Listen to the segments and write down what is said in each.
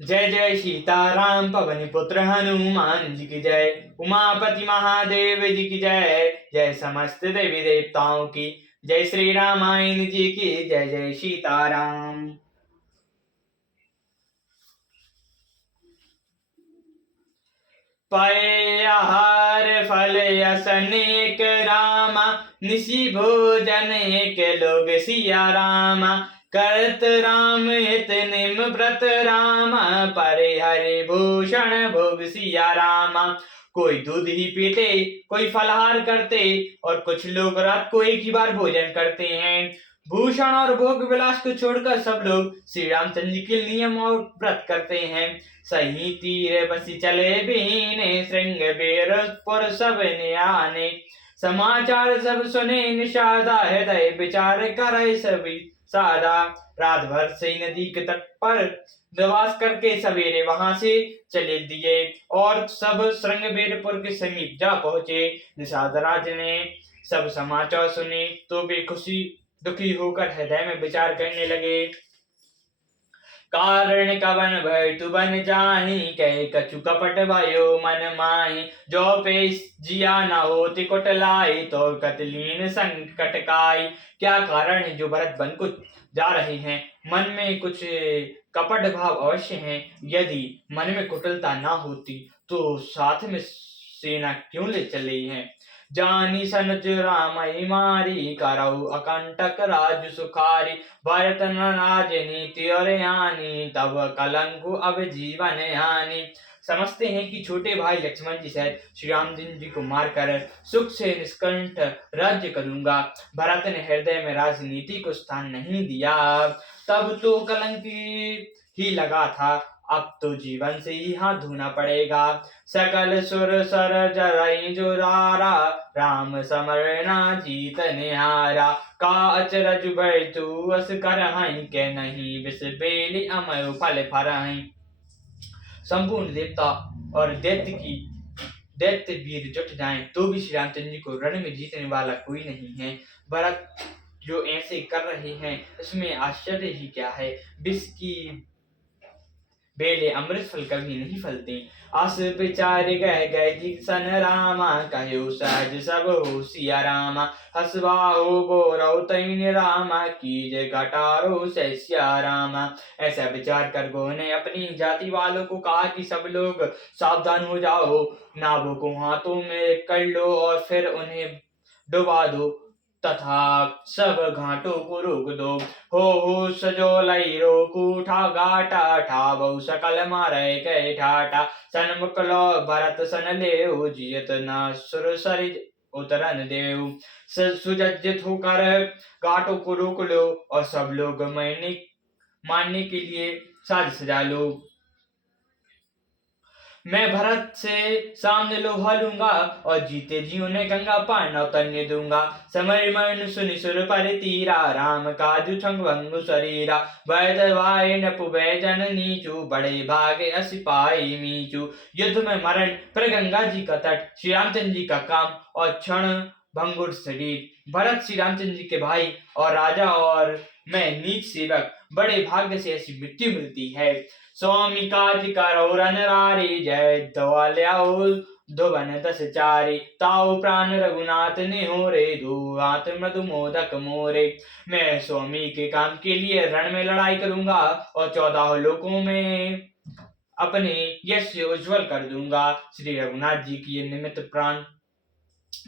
जय जय सीताराम पवन पुत्र हनुमान जी की जय। उमापति महादेव जी की जय। जय समस्त देवी देवताओं की जय। श्री रामायण जी की जय। जय सीताराम। पय आहार फल असनेक रामा, निशि भोजन एक लोग सिया रामा। करत राम हित निम व्रत रामा, परिहरि भूषण भोग सिया रामा। कोई दूध ही पीते, कोई फलाहार करते और कुछ लोग रात को एक ही बार भोजन करते हैं। भूषण और भोग विलास को छोड़कर सब लोग श्री रामचंद्र जी के नियम और व्रत करते हैं। सही तीर बसी चले बीने, श्रृंग बेरपुर सब आने। समाचार सब सुने निषादा, हृदय विचार करे सभी सादा। रात भर से नदी के तट पर निवास करके सवेरे वहां से चले दिए और सब श्रृंगबेरपुर के समीप जा पहुंचे। निषाद राज ने सब समाचार सुने तो बेखुशी दुखी होकर हृदय में विचार करने लगे। कारण कवन भय तु बन जाहि, कह कछु कपट भयो मन माहि। जो पे जिया न होति कुटलाई, तो कतलीन संकट काई। क्या कारण है जो भरत बन को जा रहे हैं? मन में कुछ कपट भाव अवश्य है। यदि मन में कुटिलता ना होती तो साथ में सेना क्यों ले चले हैं? जानी सनुज रामई मारी, करऊ अकंटक राज सुखारी। भरत न राज नीति और हानि, तब कलंकु अब जीवन हानि। समझते हैं कि छोटे भाई लक्ष्मण जी सहित श्री रामचंद्र जी को मारकर सुख से निष्कंठ राज्य करूंगा। भरत ने हृदय में राजनीति को स्थान नहीं दिया। तब तो कलंक ही लगा था, अब तो जीवन से ही हाथ धोना पड़ेगा। सकल सुर सर जरई जुरारा, राम समरना जीत निहारा। का अचरज भय तू अस करहई, के नहीं विष बेली अमय फल फरहई। संपूर्ण देवता और दैत्य वीर जुट जाएं तो भी श्री रामचंद्र जी को रण में जीतने वाला कोई नहीं है। भरत जो ऐसे कर रहे हैं इसमें आश्चर्य ही क्या है। विष की बेले अमृत फल कभी नहीं फलते। अस विचार गह गए कि सन रामा, कहो सहज सब हो सिया रामा। हसवाओ बोरो तैन रामा, कीज घटारो सिया रामा। ऐसा विचार कर गो ने अपनी जाति वालों को कहा कि सब लोग सावधान हो जाओ, नावों को हाथों में कर लो और फिर उन्हें डुबा दो तथा सब घाटों को रोक दो। हो सजोलई रोकू ठा घाटा, ठावौ सकल मारे कै ठाटा। सन्मुख लो भरत सन लेऊ, जियत न सुर सरिज उतरन देऊ। सुसज्जित होकर घाटों को रोक लो और सब लोग मारने के लिए साज सजा लो। मैं भरत से सामने लोहा लूंगा और जीते जी उन्हें गंगा पार न उतरने दूंगा। समय मन सुनि सुर पर तीरा, राम काजु छंग भंगु शरीरा। वैद वाय नपु जन नीचू, बड़े भागे अस पाई मीचू। युद्ध में मरण पर गंगा जी का तट, श्री रामचंद्र जी का काम और क्षण भंगुर शरीर। भरत श्री रामचंद्र जी के भाई और राजा और मैं नीच सेवक, बड़े भाग्य से ऐसी मृत्यु मिलती है। स्वामी काज करो रनरारी, जय दवाल्याओ धुवन दस चारी। ताऊ प्राण रघुनाथ ने हो रे, धुआत मृदु मोदक मोरे। मैं स्वामी के काम के लिए रण में लड़ाई करूंगा और 14 लोकों में अपने यश से उज्जवल कर दूंगा। श्री रघुनाथ जी की निमित्त प्राण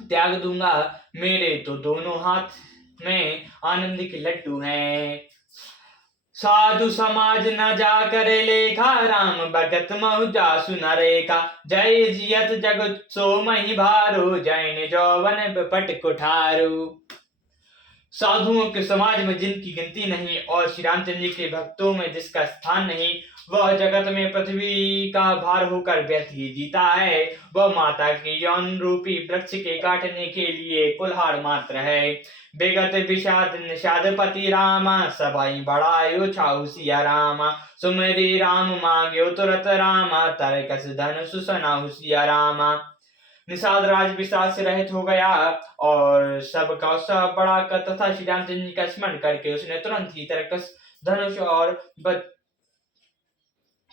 त्याग दूंगा। मेरे तो दोनों हाथ में आनंद के लड्डू हैं। साधु समाज न जा करे लेखा, राम भगत महु जासु न रेखा। जय जियत जगत सो मही भारो, जैन जौवन पट कुठारो। साधुओं के समाज में जिनकी गिनती नहीं और श्री रामचंद्र जी के भक्तों में जिसका स्थान नहीं, वह जगत में पृथ्वी का भार होकर व्यर्थ ही जीता है। वह माता के यौन रूपी वृक्ष के काटने के लिए कुल्हाड़ मात्र है। विगत विषाद निषादपति रामा, सभाई बढ़ायो छाऊ सिया रामा। सुमरी राम मांग्यो तुरत रामा, तरकस धन सुसनाऊ सिया रामा। निषाद राज विषाद से रहित हो गया और सबका उत्साह बढ़ाकर तथा श्री रामचंद्र जी का स्मरण करके उसने तुरंत ही तरकस धनुष और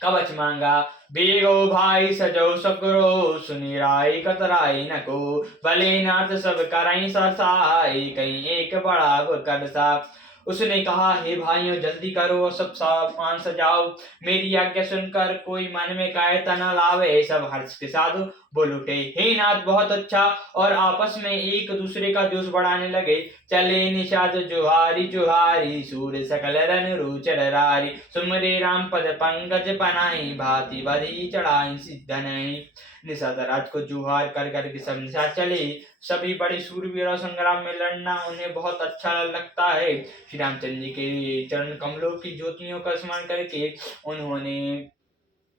कवच मांगा बेगो भाई सजो सकरो, सुनी राय कतराई नको, भले नाथ सब कराई सरसाई, कहीं एक बड़ा कर सा। उसने कहा, हे भाइयों जल्दी करो, सब सामान सजाओ, मेरी आज्ञा सुनकर कोई मन में कायरता न लावे। सब हर्ष के साथ बोल उठे, हे नाथ बहुत अच्छा, और आपस में एक दूसरे का जोश बढ़ाने लगे। चले निषाद जुहारी जुहारी, सूर सकल रन रुचर रारी, सुमरे राम पद पंकज पनाई, भांति बधी चढ़ाई सिद्ध नहीं। निषाद राज को जुहार कर कर के सब निषाद चले। सभी बड़े शूरवीर और संग्राम में लड़ना उन्हें बहुत अच्छा लगता है। श्री रामचंद्र जी के चरण कमलों की ज्योतियों का स्मरण करके उन्होंने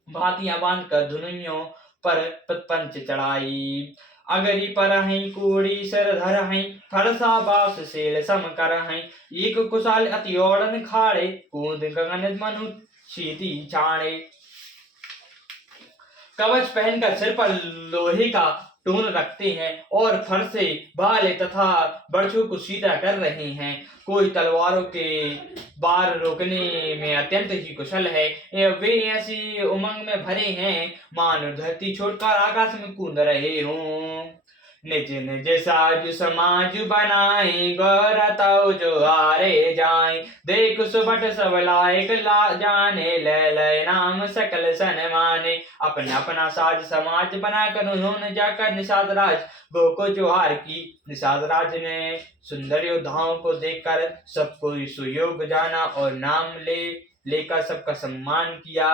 भातियां बांधकर धुनियों पर पंच चढ़ाई। अगरी पर हैं कोड़ी सर धर हैं, फरसा बास सेल सम कर हैं, एक कुशाल अति ओड़न खाड़े, कूद गगन मनु शीति छाड़े। कवच पहनकर सिर पर लोहे का टून रखते हैं और फरसे भाले तथा बर्छों को सीधा कर रहे हैं। कोई तलवारों के बार रोकने में अत्यंत ही कुशल है। वे ऐसी उमंग में भरे हैं मानो धरती छोड़कर आकाश में कूद रहे हों। निज निज साजु समाज बनाए, गौरतौ जो हारे जाए, देख सुबट सब लायक ला जाने, ले ले नाम सकल सन माने। अपना अपना साज समाज बनाकर उन्होंने जाकर निषाद राज गो को जोहार की। निषाद राज ने सुंदर योद्धाओं को देखकर सबको सुयोग जाना और नाम लेकर सबका सम्मान किया।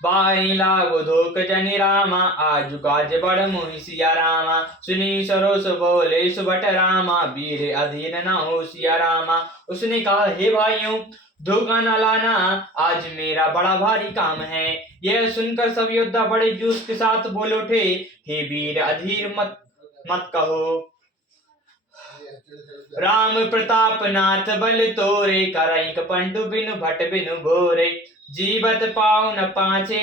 बाई लागो धोक जनि रामा, आजु काज बड़ मोहि सिया रामा, सुनी सरोस बोले सुबट रामा, वीर अधीर न हो सिया रामा। उसने कहा, हे भाइयों धोखा न लाना, आज मेरा बड़ा भारी काम है। यह सुनकर सब योद्धा बड़े जोश के साथ बोल उठे, हे वीर अधीर मत कहो, राम प्रताप नाथ बल तोरे, करैक पंडु बिनु भट बिनु भोरे, जीवत पाव न पाचे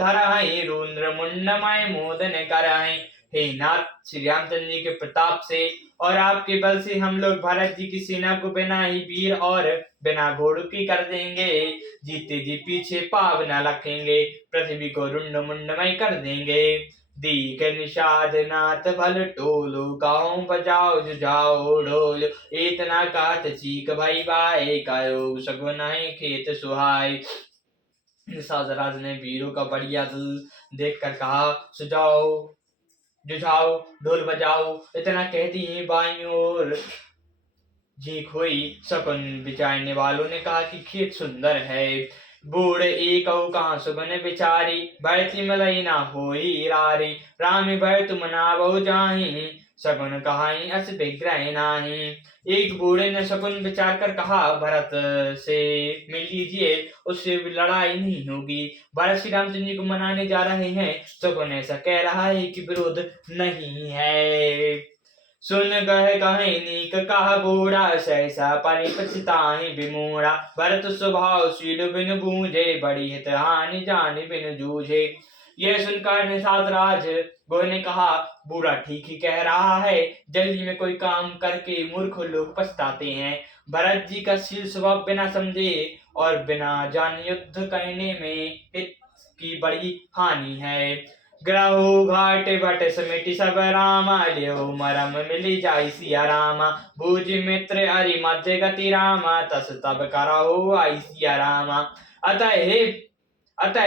धराई, रुद्र मुंडमय मोदन कराई। हे नाथ, श्री रामचंद्र जी के प्रताप से और आपके बल से हम लोग भारत जी की सेना को बिना ही वीर और बिना घोड़ों की कर देंगे। जीते जी पीछे पाव न रखेंगे, पृथ्वी को रुंड मुंडमय कर देंगे। दीक निषाद नाथ भल टोलो, गाँव बजाओ जुझाओ ढोल, इतना कात चीक भई बाए, कयो सगुन खेत सुहाय। निषाद राज ने वीरों का बढ़िया दल देखकर कहा, सुझाओ जुझाओ ढोल बजाओ। इतना कहती ही बाईं ओर झींक हुई। शकुन बिचारने वालों ने कहा कि खेत सुंदर है। बूढ़ एक कहाँ सुगन बिचारी, बैठी मलई ना होई रारी, राम भय तुम ना बहु जाही, शकुन कहाई अस विग्रह नाही। एक बूढ़े ने शकुन विचार कर कहा, भरत से मिल लीजिए, उससे लड़ाई नहीं होगी। भरत श्री रामचंद्र जी को मनाने जा रहे हैं। शकुन ऐसा कह रहा है कि विरोध नहीं है। सुन गह कहे नीक कहा बूढ़ा, सहसा परिपथिताहि विमूढ़ा, भरत स्वभाव शील बिन बूझे, बड़ी हित हानि जानि बिन जूझे। यह सुनकर निषाद राज गो ने कहा, बूढ़ा ठीक ही कह रहा है, जल्दी में कोई काम करके मूर्ख लोग पछताते हैं। भरत जी का शील स्वभाव बिना समझे और बिना जान युद्ध करने में हित की बड़ी हानि है। ग्रहो घाट भट समिति सब रामा, लियो मरम मिली जाई सिया रामा, भूज मित्र हरि मध्य गति रामा, तस तब करहो आई सिया रामा। अतः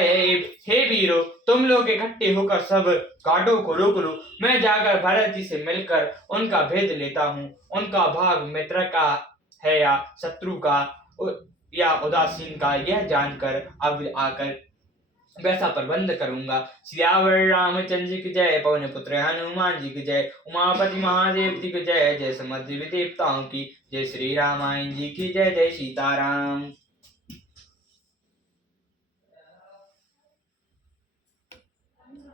हे वीरों, तुम लोग इकट्ठे होकर सब घाटों को रोक लो। मैं जाकर भरत जी से मिलकर उनका भेद लेता हूँ। उनका भाग मित्र का है या शत्रु का या उदासीन का, यह जानकर अब आकर वैसा प्रबंध करूंगा। सियावर रामचंद्र जी की जय, पवन पुत्र हनुमान जी की जय, उमापति महादेव जी की जय, जय समस्त देवताओं की जय, श्री रामायण जी की जय, जय सीताराम।